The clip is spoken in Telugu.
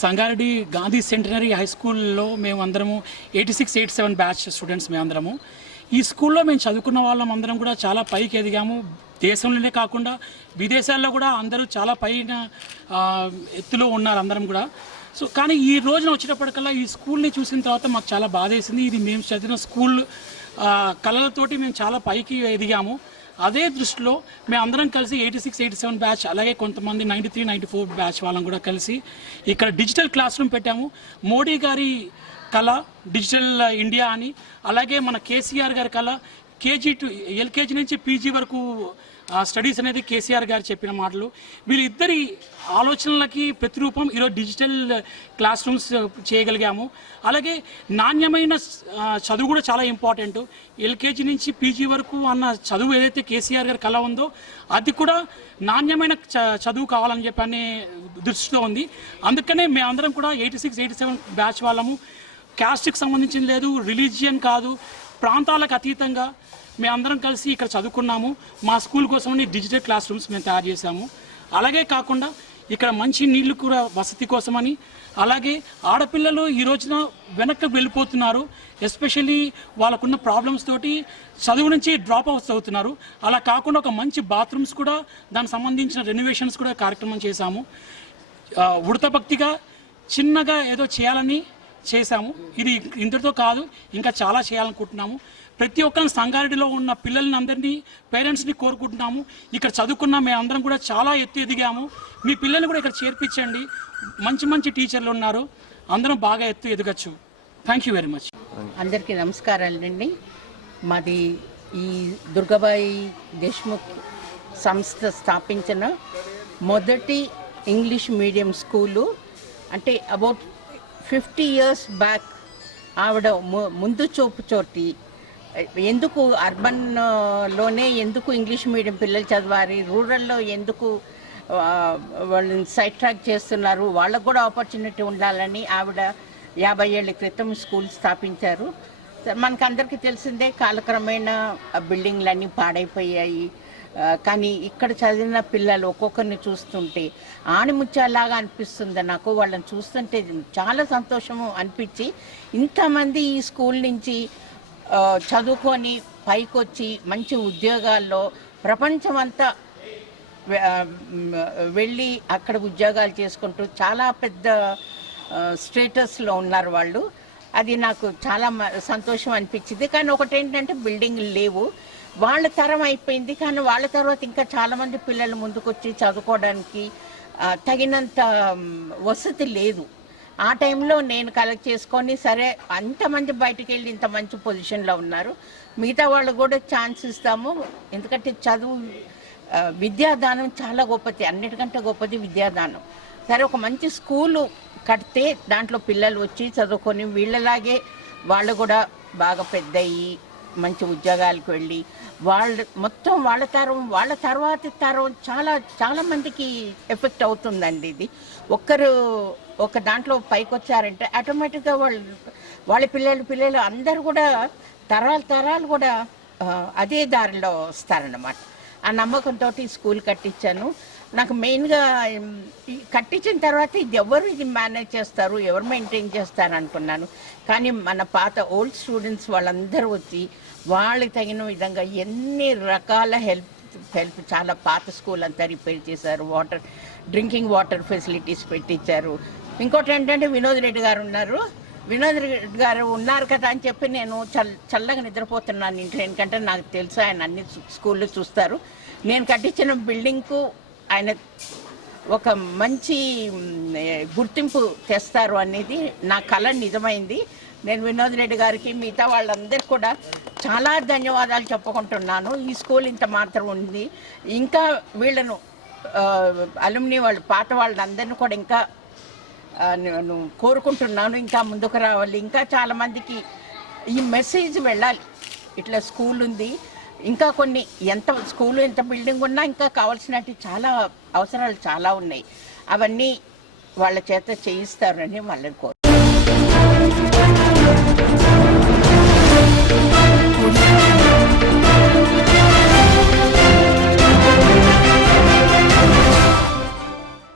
సంగారెడ్డి గాంధీ సెంటనరీ హై స్కూల్లో మేము అందరము 86-87 బ్యాచ్ స్టూడెంట్స్ మేమందరము. ఈ స్కూల్లో మేము చదువుకున్న వాళ్ళం అందరం కూడా చాలా పైకి ఎదిగాము. దేశంలోనే కాకుండా విదేశాల్లో కూడా అందరూ చాలా పైన ఎత్తులో ఉన్నారు అందరం కూడా. సో కానీ ఈ రోజున వచ్చేటప్పటికల్లా ఈ స్కూల్ని చూసిన తర్వాత మాకు చాలా బాధేసింది. ఇది మేము చదివిన స్కూల్ కళలతోటి మేము చాలా పైకి ఎదిగాము. అదే దృష్టిలో మేము అందరం కలిసి 86-87 బ్యాచ్, అలాగే కొంతమంది 93-94 బ్యాచ్ వాళ్ళం కూడా కలిసి ఇక్కడ డిజిటల్ క్లాస్ రూమ్ పెట్టాము. మోడీ గారి కళ డిజిటల్ ఇండియా అని, అలాగే మన కేసీఆర్ గారి కళ కేజీ టు ఎల్కేజీ నుంచి పీజీ వరకు స్టడీస్ అనేది కేసీఆర్ గారు చెప్పిన మాటలు. వీళ్ళిద్దరి ఆలోచనలకి ప్రతిరూపం ఈరోజు డిజిటల్ క్లాస్ రూమ్స్ చేయగలిగాము. అలాగే నాణ్యమైన చదువు కూడా చాలా ఇంపార్టెంట్. ఎల్కేజీ నుంచి పీజీ వరకు అన్న చదువు ఏదైతే కేసీఆర్ గారి కళ ఉందో అది కూడా నాణ్యమైన చదువు కావాలని చెప్పి అనే దృష్టితో ఉంది. అందుకనే మేమందరం కూడా 86-87 బ్యాచ్ వాళ్ళము. క్యాస్ట్కి సంబంధించిన లేదు, రిలీజియన్ కాదు, ప్రాంతాలకు అతీతంగా మేమందరం కలిసి ఇక్కడ చదువుకున్నాము. మా స్కూల్ కోసమని డిజిటల్ క్లాస్ రూమ్స్ మేము తయారు చేశాము. అలాగే కాకుండా ఇక్కడ మంచి నీళ్లు కూడా వసతి కోసమని, అలాగే ఆడపిల్లలు ఈ రోజున వెనక్కి వెళ్ళిపోతున్నారు. ఎస్పెషల్లీ వాళ్ళకున్న ప్రాబ్లమ్స్ తోటి చదువు నుంచి డ్రాప్ అవుట్స్ అవుతున్నారు. అలా కాకుండా ఒక మంచి బాత్రూమ్స్ కూడా, దానికి సంబంధించిన రెనోవేషన్స్ కూడా కార్యక్రమం చేశాము. ఉడతభక్తిగా చిన్నగా ఏదో చేయాలని చేశాము. ఇది ఇంతటితో కాదు, ఇంకా చాలా చేయాలనుకుంటున్నాము. ప్రతి ఒక్కరిని సంగారెడ్డిలో ఉన్న పిల్లల్ని అందరినీ, పేరెంట్స్ని కోరుకుంటున్నాము. ఇక్కడ చదువుకున్న మేమందరం కూడా చాలా ఎత్తు ఎదిగాము. మీ పిల్లల్ని కూడా ఇక్కడ చేర్పించండి. మంచి మంచి టీచర్లు ఉన్నారు, అందరం బాగా ఎత్తు ఎదగచ్చు. Thank you very much. అందరికీ నమస్కారాలండి. మాది ఈ దుర్గాబాయి దేశ్ముఖ్ సంస్థ స్థాపించిన మొదటి ఇంగ్లీష్ మీడియం స్కూలు. అంటే అబౌట్ 50 years బ్యాక్ ఆవిడ ముందు చూపు చోటి ఎందుకు అర్బన్లోనే ఎందుకు ఇంగ్లీష్ మీడియం పిల్లలు చదవాలి, రూరల్లో ఎందుకు వాళ్ళని సైడ్ ట్రాక్ చేస్తున్నారు, వాళ్ళకు కూడా ఆపర్చునిటీ ఉండాలని ఆవిడ 50 ఏళ్ల క్రితం స్కూల్ స్థాపించారు. మనకందరికీ తెలిసిందే, కాలక్రమేణా బిల్డింగ్లన్నీ పాడైపోయాయి. కానీ ఇక్కడ చదివిన పిల్లలు ఒక్కొక్కరిని చూస్తుంటే ఆణిముత్యాలాగా అనిపిస్తుంది నాకు. వాళ్ళని చూస్తుంటే చాలా సంతోషము అనిపించి, ఇంతమంది ఈ స్కూల్ నుంచి చదువుకొని పైకొచ్చి మంచి ఉద్యోగాల్లో ప్రపంచమంతా వెళ్ళి అక్కడ ఉద్యోగాలు చేసుకుంటూ చాలా పెద్ద స్టేటస్లో ఉన్నారు వాళ్ళు. అది నాకు చాలా సంతోషం అనిపించింది. కానీ ఒకటేంటంటే బిల్డింగ్లు లేవు, వాళ్ళ తరం అయిపోయింది. కానీ వాళ్ళ తర్వాత ఇంకా చాలామంది పిల్లలు ముందుకొచ్చి చదువుకోవడానికి తగినంత వసతి లేదు. ఆ టైంలో నేను కలెక్ట్ చేసుకొని, సరే అంతమంది బయటికి వెళ్ళి ఇంత మంచి పొజిషన్లో ఉన్నారు, మిగతా వాళ్ళు కూడా ఛాన్స్ ఇస్తాము. ఎందుకంటే చదువు విద్యాదానం చాలా గొప్పది, అన్నిటికంటే గొప్పది విద్యాదానం. సరే ఒక మంచి స్కూలు కడితే దాంట్లో పిల్లలు వచ్చి చదువుకొని వీళ్ళలాగే వాళ్ళు కూడా బాగా పెద్దయ్యి మంచి ఉద్యోగాలకు వెళ్ళి వాళ్ళు మొత్తం వాళ్ళ తర్వాతి తరం చాలా చాలా మందికి ఎఫెక్ట్ అవుతుందండి. ఇది ఒక్కరు ఒక దాంట్లో పైకి వచ్చారంటే ఆటోమేటిక్గా వాళ్ళ పిల్లలు అందరూ కూడా తరాలు కూడా అదే దారిలో వస్తారన్నమాట. ఆ నమ్మకంతో స్కూల్ కట్టించాను. నాకు మెయిన్గా కట్టించిన తర్వాత ఇది మేనేజ్ చేస్తారు, ఎవరు మెయింటైన్ చేస్తారు అనుకున్నాను. కానీ మన పాత ఓల్డ్ స్టూడెంట్స్ వాళ్ళందరూ వచ్చి వాళ్ళకి తగిన విధంగా ఎన్ని రకాల హెల్ప్ చాలా పాత స్కూల్ అంతా రిపేర్ చేశారు, డ్రింకింగ్ వాటర్ ఫెసిలిటీస్ పెట్టించారు. ఇంకోటి ఏంటంటే వినోద్ రెడ్డి గారు ఉన్నారు కదా అని చెప్పి నేను చల్లగా నిద్రపోతున్నాను ఇంట్లో. ఎందుకంటే నాకు తెలుసు ఆయన అన్ని స్కూళ్ళు చూస్తారు. నేను కట్టించిన బిల్డింగ్కు ఆయన ఒక మంచి గుర్తింపు తెస్తారు అనేది నా కళ నిజమైంది. నేను వినోద్ రెడ్డి గారికి మిగతా వాళ్ళందరికీ కూడా చాలా ధన్యవాదాలు చెప్పుకుంటున్నాను. ఈ స్కూల్ ఇంత మాత్రం ఉంది, ఇంకా వీళ్ళను అలుమ్ని వాళ్ళు పాత వాళ్ళందరినీ కూడా ఇంకా నేను కోరుకుంటున్నాను, ఇంకా ముందుకు రావాలి. ఇంకా చాలామందికి ఈ మెసేజ్ వెళ్ళాలి, ఇట్లా స్కూల్ ఉంది, ఇంకా కొన్ని ఎంత బిల్డింగ్ ఉన్నా ఇంకా కావాల్సినట్టు చాలా అవసరాలు చాలా ఉన్నాయి. అవన్నీ వాళ్ళ చేత చేయిస్తారని వాళ్ళని కోరు.